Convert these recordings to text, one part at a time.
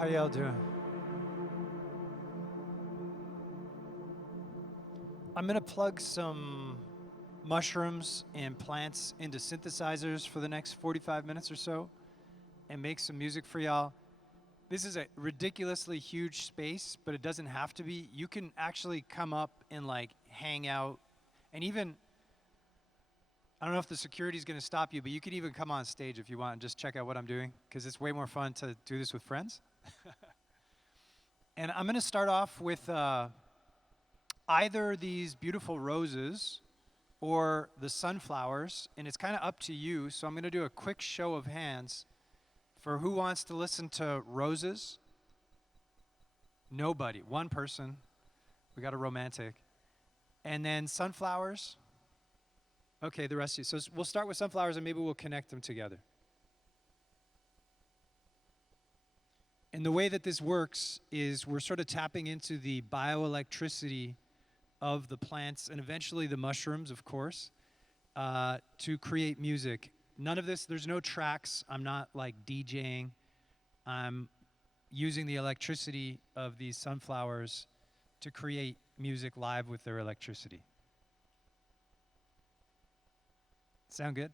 How y'all doing? I'm gonna plug some mushrooms and plants into synthesizers for the next 45 minutes or so and make some music for y'all. This is a ridiculously huge space, but it doesn't have to be. You can actually come up and like hang out, and even, I don't know if the security's gonna stop you, but you could even come on stage if you want and just check out what I'm doing, because it's way more fun to do this with friends. And I'm gonna start off with either these beautiful roses or the sunflowers, and it's kind of up to you. So I'm gonna do a quick show of hands for who wants to listen to roses. Nobody, one person. We got a romantic. And then sunflowers. Okay, the rest of you. So we'll start with sunflowers and maybe we'll connect them together. And the way that this works is we're sort of tapping into the bioelectricity of the plants and eventually the mushrooms, of course, to create music. None of this, there's no tracks. I'm not like DJing. I'm using the electricity of these sunflowers to create music live with their electricity. Sound good?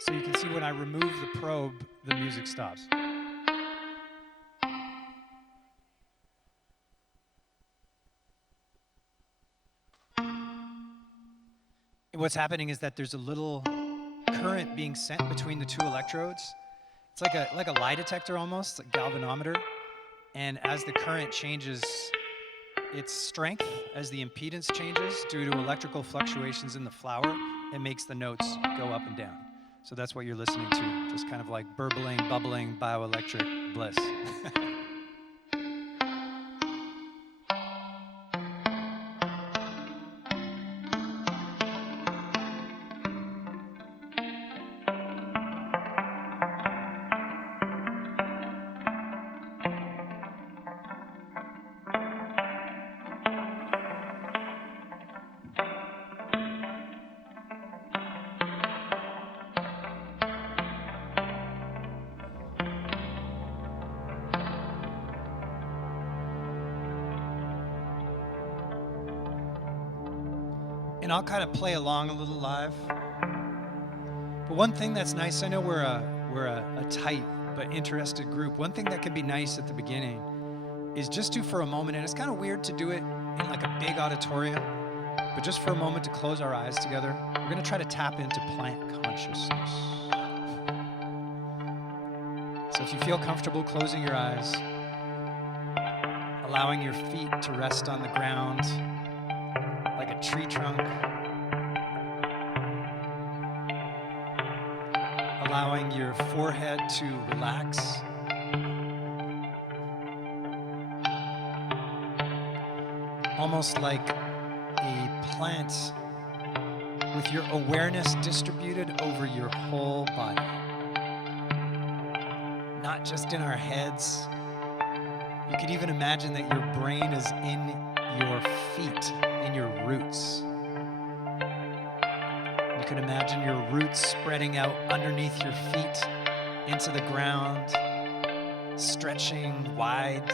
So you can see when I remove the probe, the music stops. And what's happening is that there's a little current being sent between the two electrodes. It's like a lie detector almost, like galvanometer. And as the current changes its strength, as the impedance changes due to electrical fluctuations in the flower, it makes the notes go up and down. So that's what you're listening to, just kind of like burbling, bubbling, bioelectric bliss. And I'll kind of play along a little live. But one thing that's nice, I know we're a tight but interested group. One thing that can be nice at the beginning is just to, for a moment, and it's kind of weird to do it in like a big auditorium, but just for a moment to close our eyes together. We're gonna try to tap into plant consciousness. So if you feel comfortable closing your eyes, allowing your feet to rest on the ground, like a tree trunk, allowing your forehead to relax, almost like a plant with your awareness distributed over your whole body, not just in our heads. You could even imagine that your brain is in your feet, in your roots. You can imagine your roots spreading out underneath your feet into the ground, stretching wide,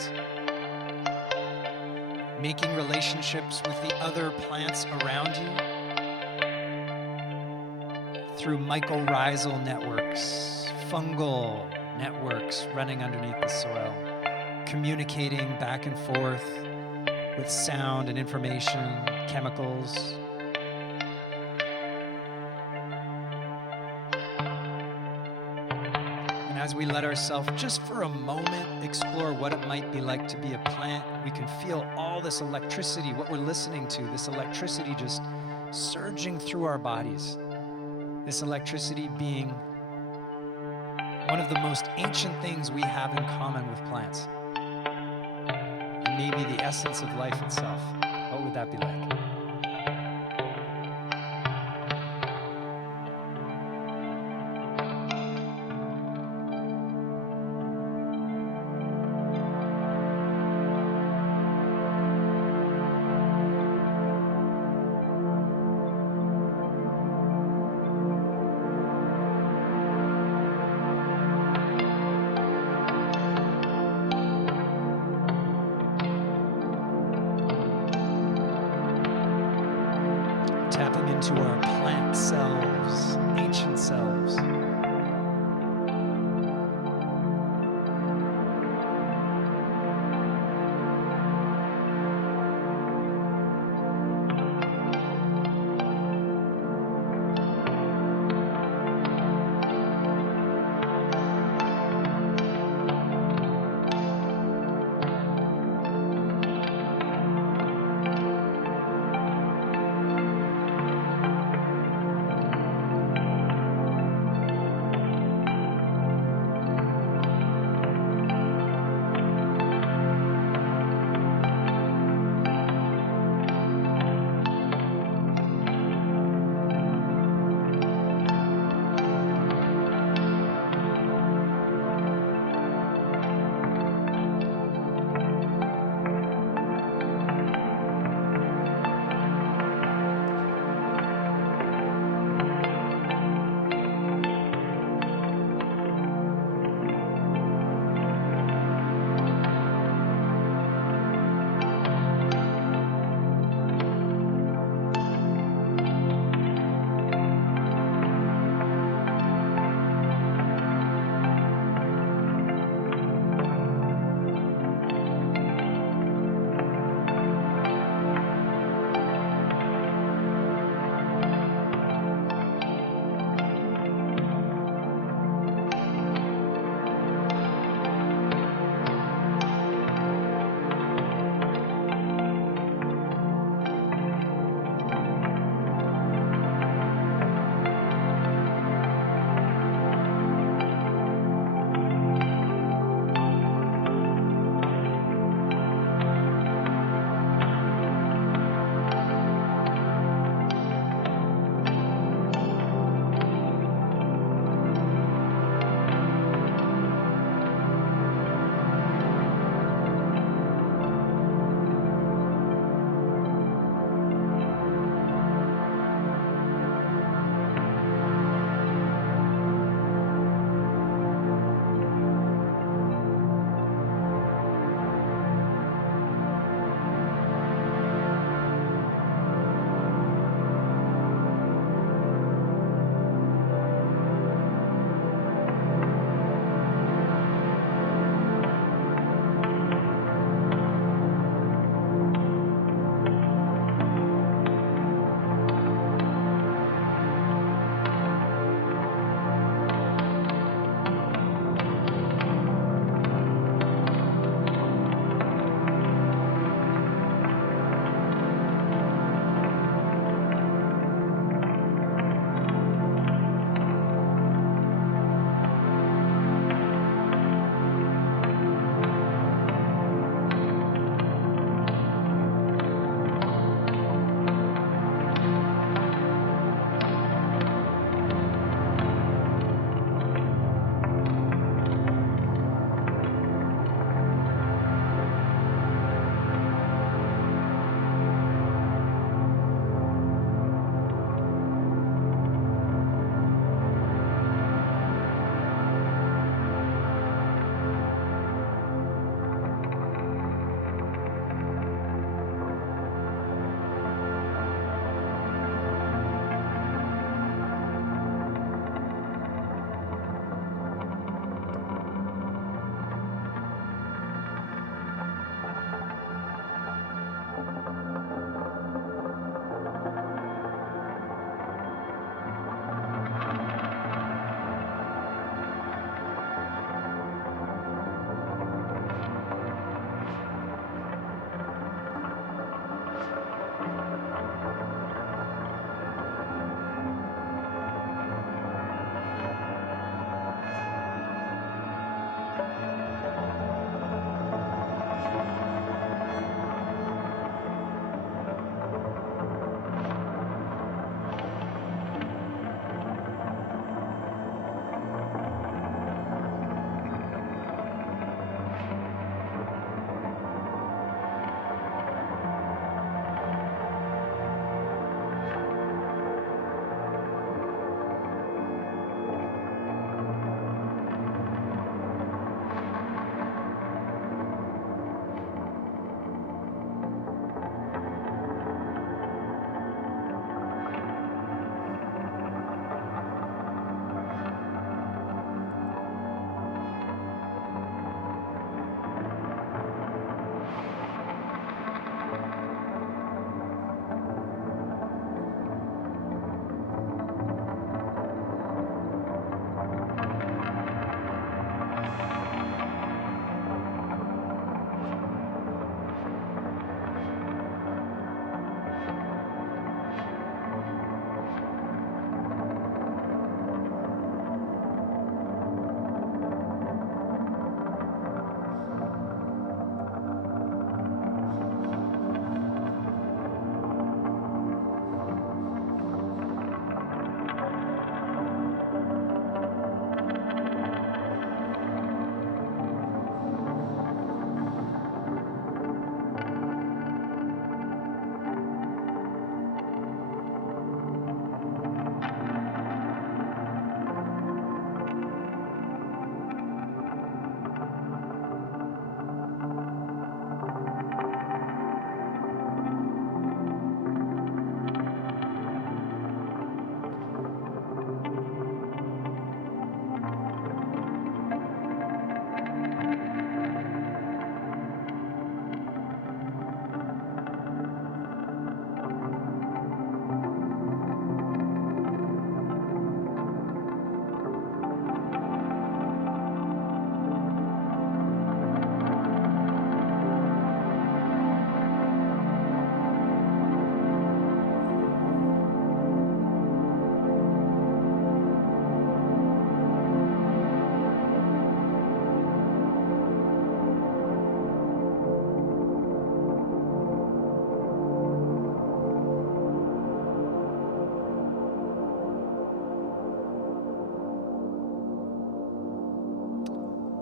making relationships with the other plants around you through mycorrhizal networks, fungal networks running underneath the soil, communicating back and forth with sound and information, chemicals. And as we let ourselves, just for a moment, explore what it might be like to be a plant, we can feel all this electricity, what we're listening to, this electricity just surging through our bodies. This electricity being one of the most ancient things we have in common with plants. And maybe the essence of life itself. What would that be like? Tapping into our plant selves, ancient selves.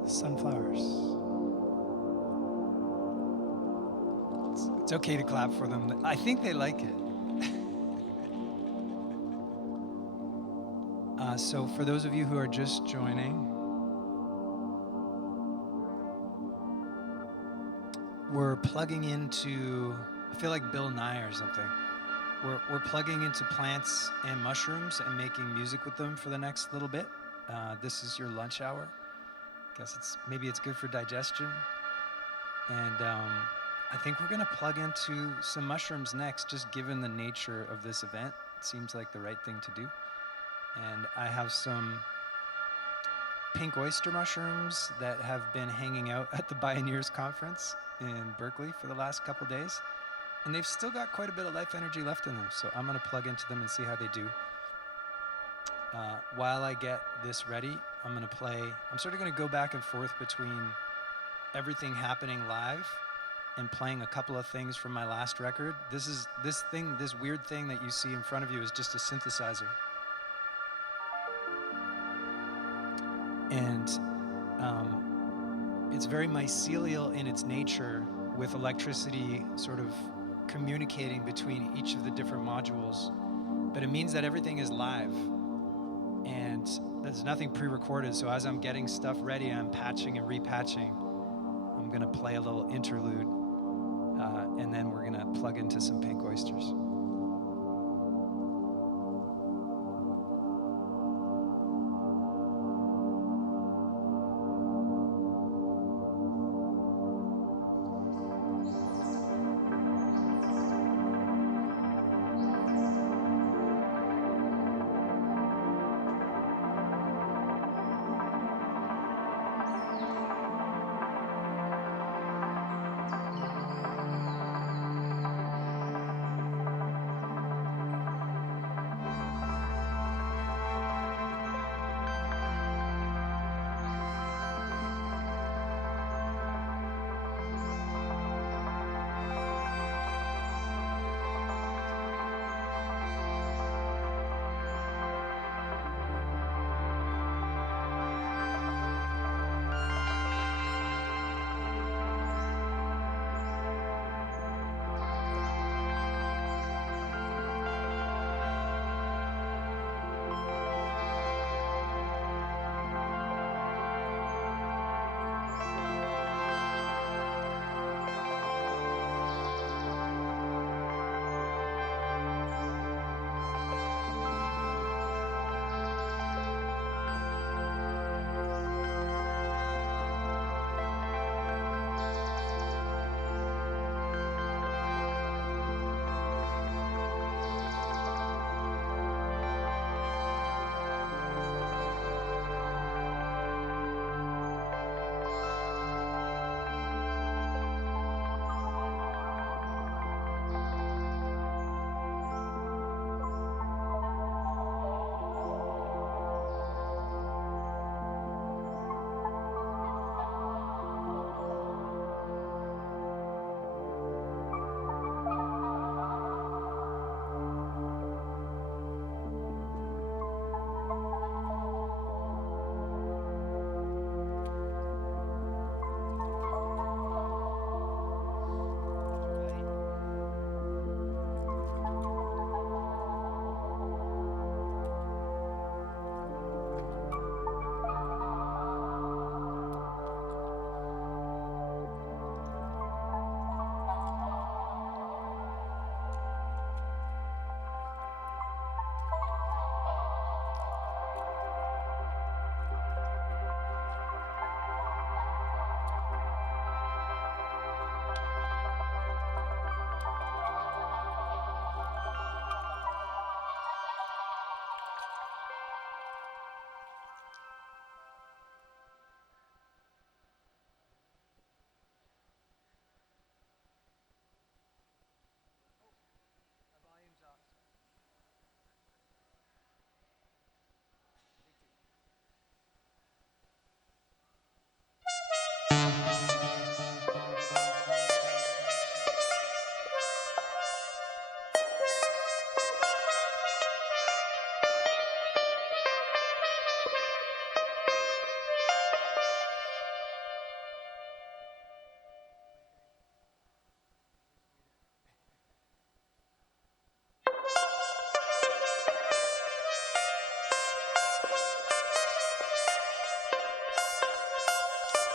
Sunflowers. It's okay to clap for them. I think they like it. So for those of you who are just joining, we're plugging into, I feel like Bill Nye or something. We're plugging into plants and mushrooms and making music with them for the next little bit. This is your lunch hour. Guess maybe it's good for digestion. And I think we're gonna plug into some mushrooms next, just given the nature of this event. It seems like the right thing to do. And I have some pink oyster mushrooms that have been hanging out at the Bioneers Conference in Berkeley for the last couple days. And they've still got quite a bit of life energy left in them. So I'm gonna plug into them and see how they do. While I get this ready, I'm sort of gonna go back and forth between everything happening live and playing a couple of things from my last record. This weird thing that you see in front of you is just a synthesizer. And it's very mycelial in its nature, with electricity sort of communicating between each of the different modules. But it means that everything is live. And there's nothing pre-recorded, so as I'm getting stuff ready, I'm patching and repatching. I'm gonna play a little interlude, and then we're gonna plug into some pink oysters.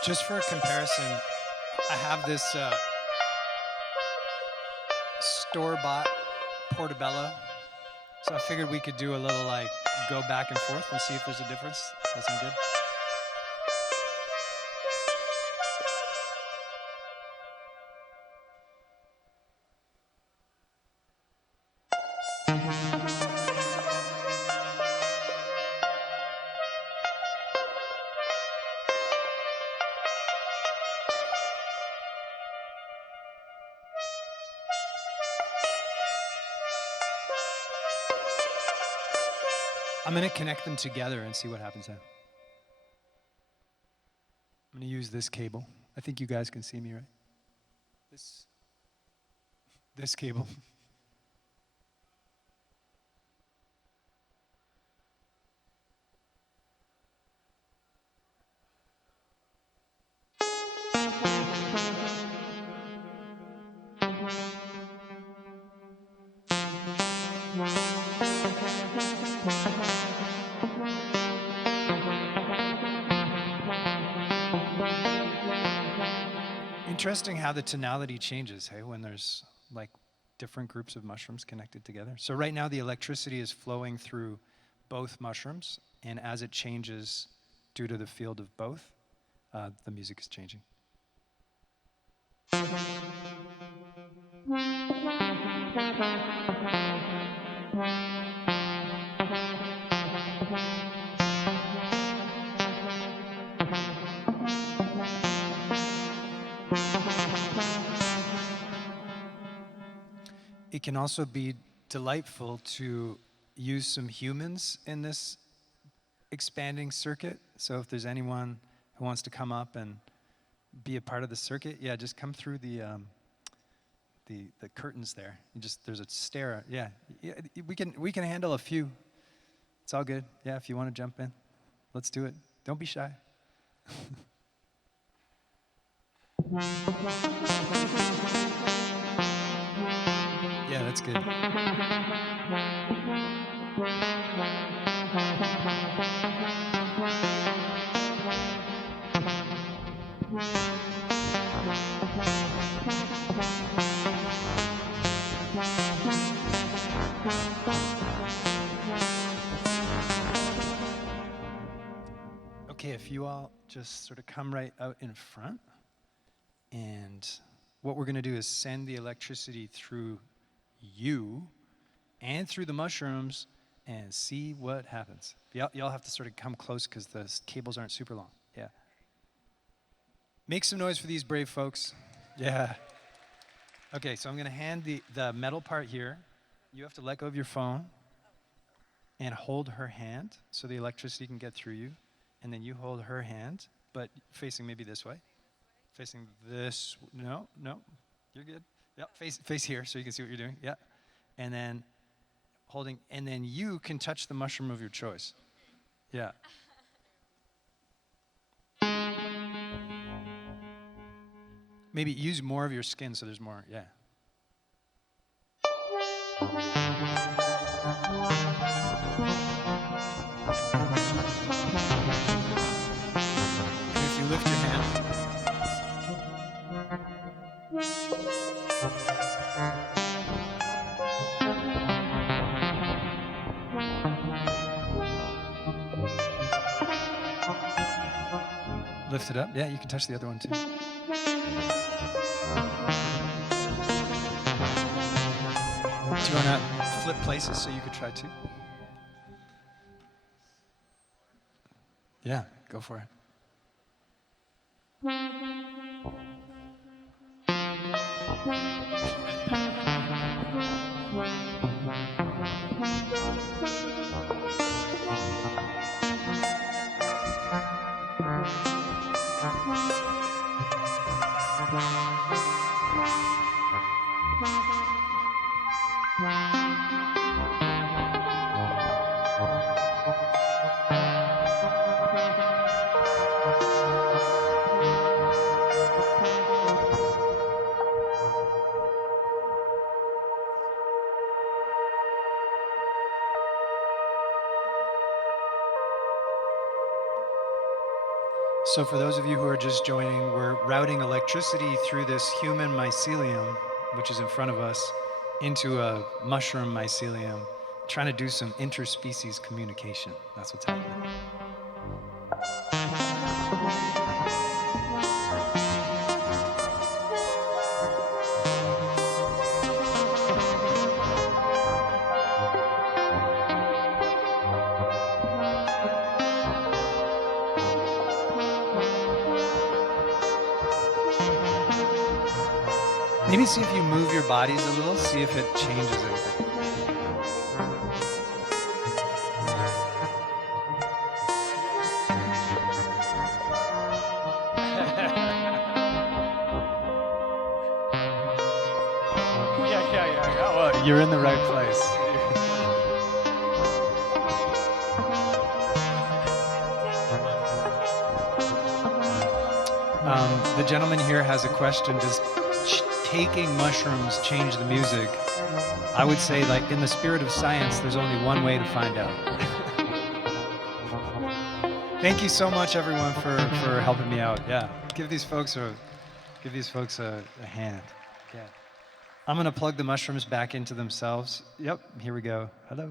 Just for a comparison, I have this store-bought portobello. So I figured we could do a little like go back and forth and see if there's a difference. That sound good? I'm going to connect them together and see what happens then. I'm going to use this cable. I think you guys can see me, right? This cable. Interesting how the tonality changes, hey, when there's like different groups of mushrooms connected together. So right now the electricity is flowing through both mushrooms, and as it changes due to the field of both, the music is changing. It can also be delightful to use some humans in this expanding circuit. So if there's anyone who wants to come up and be a part of the circuit, yeah, just come through the curtains there. There's a stair. Yeah, we can handle a few. It's all good. Yeah, if you want to jump in, let's do it. Don't be shy. Yeah, that's good. Okay, if you all just sort of come right out in front, and what we're going to do is send the electricity through you and through the mushrooms and see what happens. Y'all have to sort of come close because the cables aren't super long. Yeah. Make some noise for these brave folks. Yeah. Okay, so I'm going to hand the metal part here. You have to let go of your phone and hold her hand so the electricity can get through you. And then you hold her hand, but facing maybe this way. Facing this, no, you're good. Yep, face here so you can see what you're doing. Yeah. And then holding, and then you can touch the mushroom of your choice. Yeah. Maybe use more of your skin so there's more, yeah. And if you lift your hand, lift it up. Yeah, you can touch the other one too. Do you want to flip places so you could try too? Yeah, go for it. So for those of you who are just joining, we're routing electricity through this human mycelium, which is in front of us, into a mushroom mycelium, trying to do some interspecies communication. That's what's happening. Maybe see if you move your bodies a little, see if it changes anything. Yeah. Well, you're in the right place. The gentleman here has a question. Does taking mushrooms change the music? I would say, like, in the spirit of science, there's only one way to find out. Thank you so much, everyone, for helping me out. Yeah, give these folks a hand. Yeah, I'm gonna plug the mushrooms back into themselves. Yep, here we go. Hello.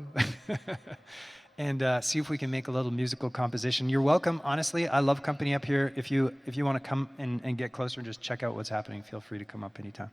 And see if we can make a little musical composition. You're welcome. Honestly, I love company up here. If you want to come and get closer and just check out what's happening, feel free to come up anytime.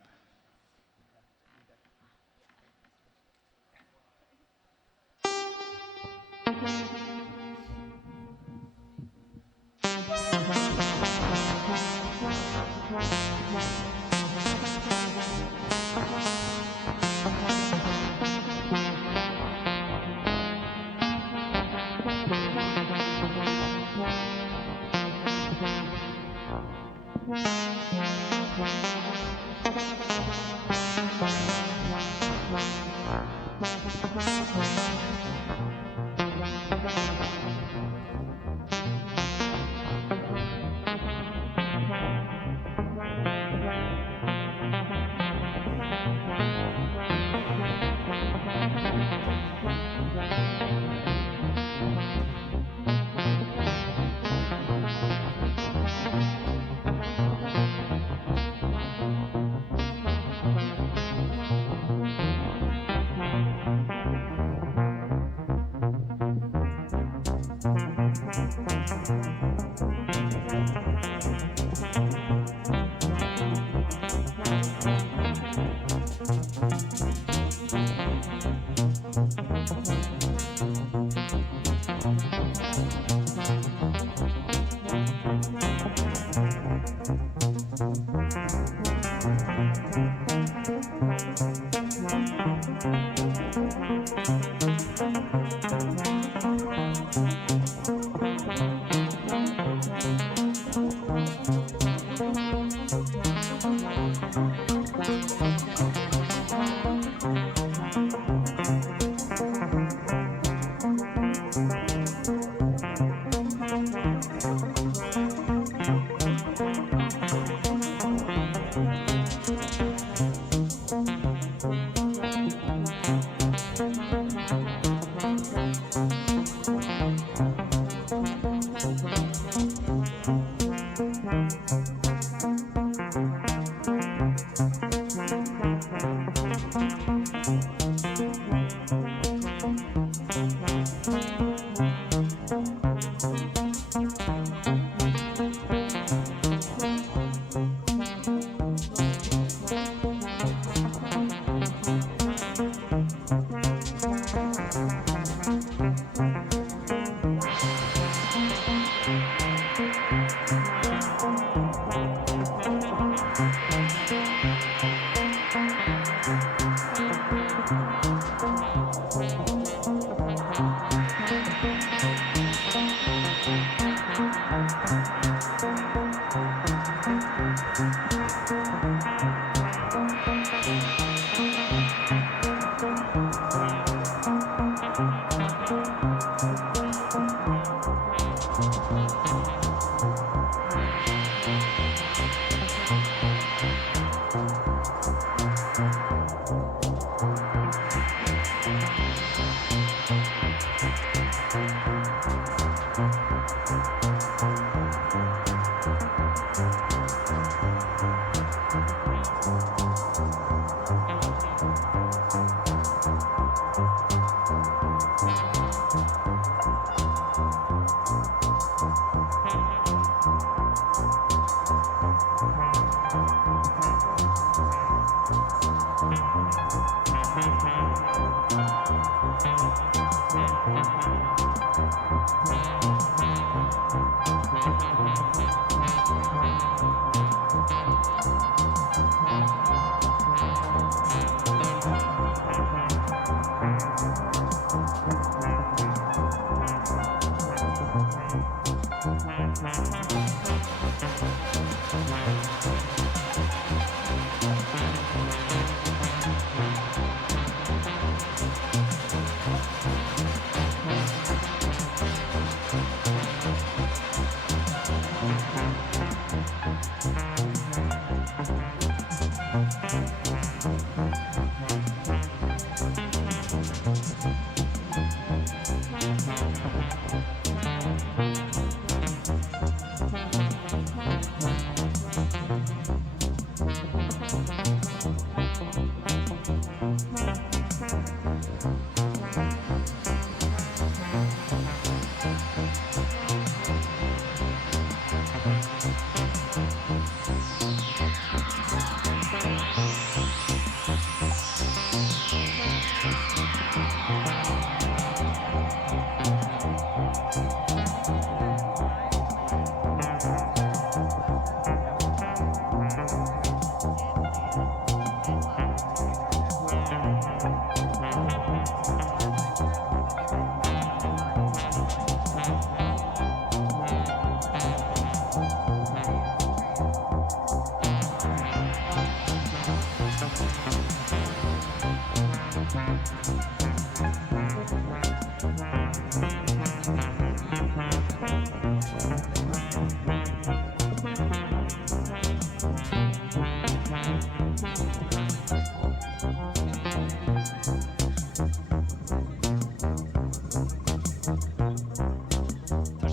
Touch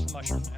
the mushroom now.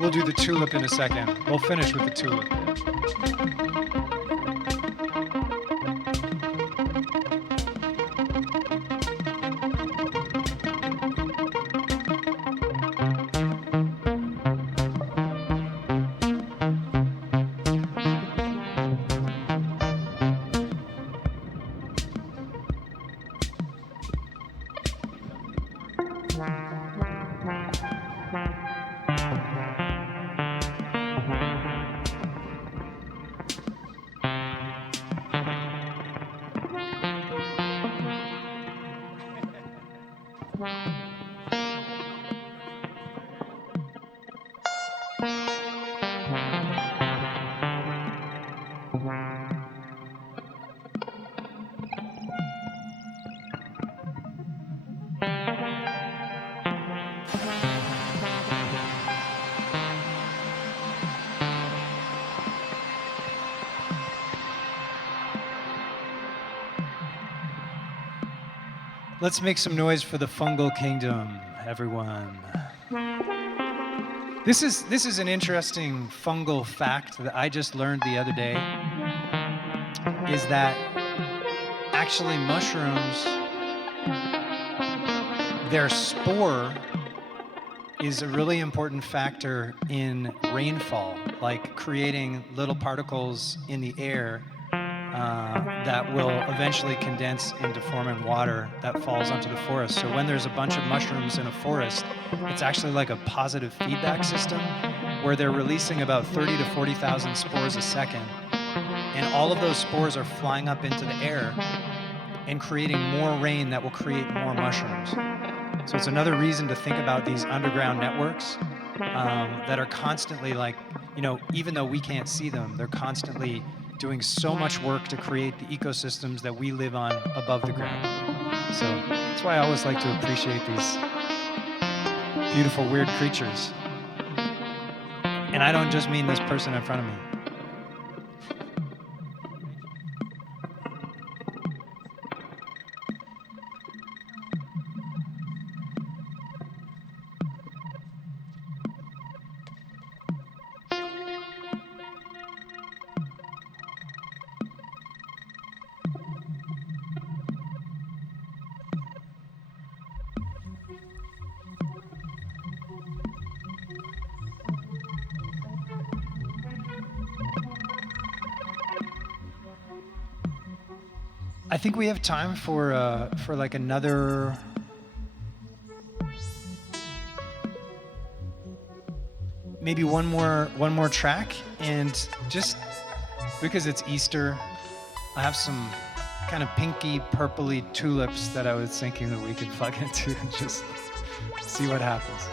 We'll do the tulip in a second. We'll finish with the tulip. Let's make some noise for the fungal kingdom, everyone. This is an interesting fungal fact that I just learned the other day, is that actually mushrooms, their spore is a really important factor in rainfall, like creating little particles in the air that will eventually condense into forming water that falls onto the forest. So when there's a bunch of mushrooms in a forest, it's actually like a positive feedback system where they're releasing about 30 to 40,000 spores a second. And all of those spores are flying up into the air and creating more rain that will create more mushrooms. So it's another reason to think about these underground networks that are constantly, like, even though we can't see them, they're constantly doing so much work to create the ecosystems that we live on above the ground. So that's why I always like to appreciate these beautiful, weird creatures. And I don't just mean this person in front of me. I think we have time for like another maybe one more track, and just because it's Easter, I have some kind of pinky purpley tulips that I was thinking that we could plug into and just see what happens.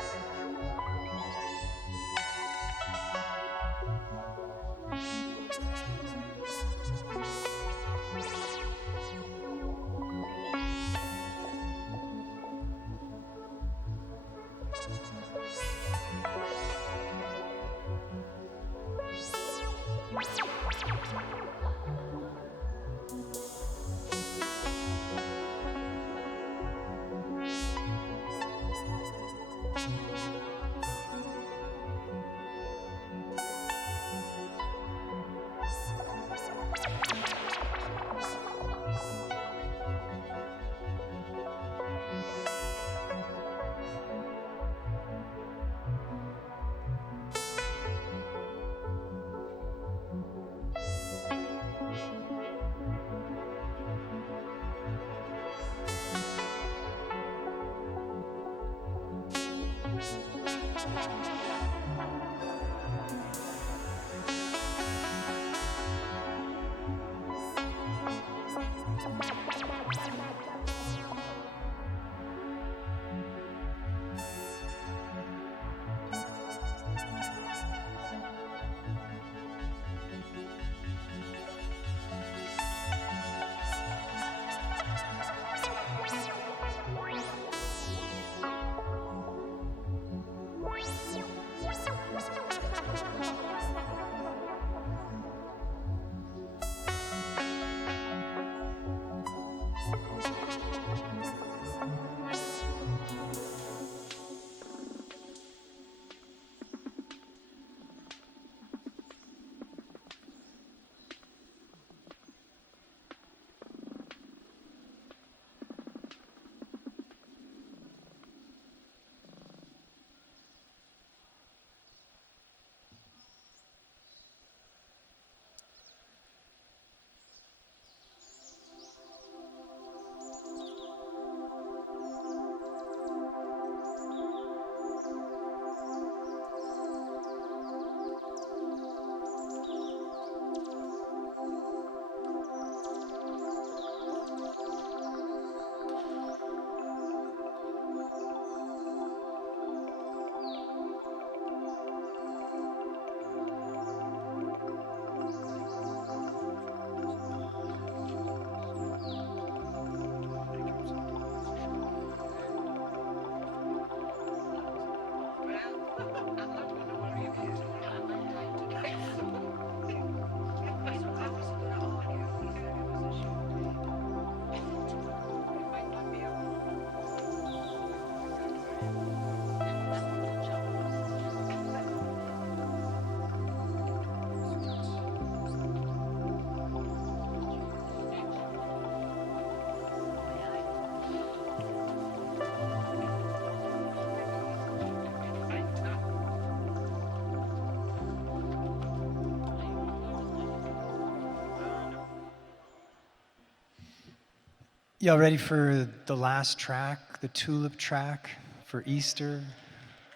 Y'all ready for the last track, the tulip track for Easter?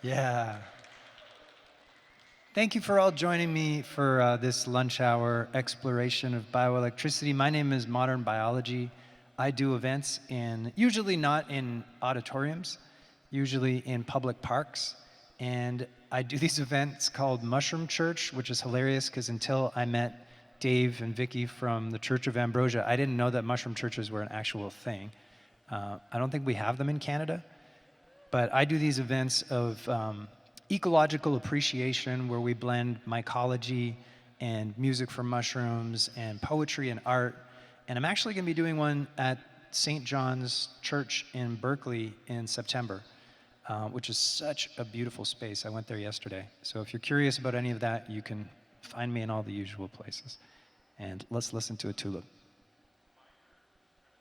Yeah. Thank you for all joining me for this lunch hour exploration of bioelectricity. My name is Modern Biology. I do events usually not in auditoriums, usually in public parks. And I do these events called Mushroom Church, which is hilarious because until I met Dave and Vicky from the Church of Ambrosia, I didn't know that mushroom churches were an actual thing. I don't think we have them in Canada, but I do these events of ecological appreciation where we blend mycology and music from mushrooms and poetry and art. And I'm actually going to be doing one at St. John's Church in Berkeley in September, which is such a beautiful space. I went there yesterday. So if you're curious about any of that, you can find me in all the usual places. And let's listen to a tulip.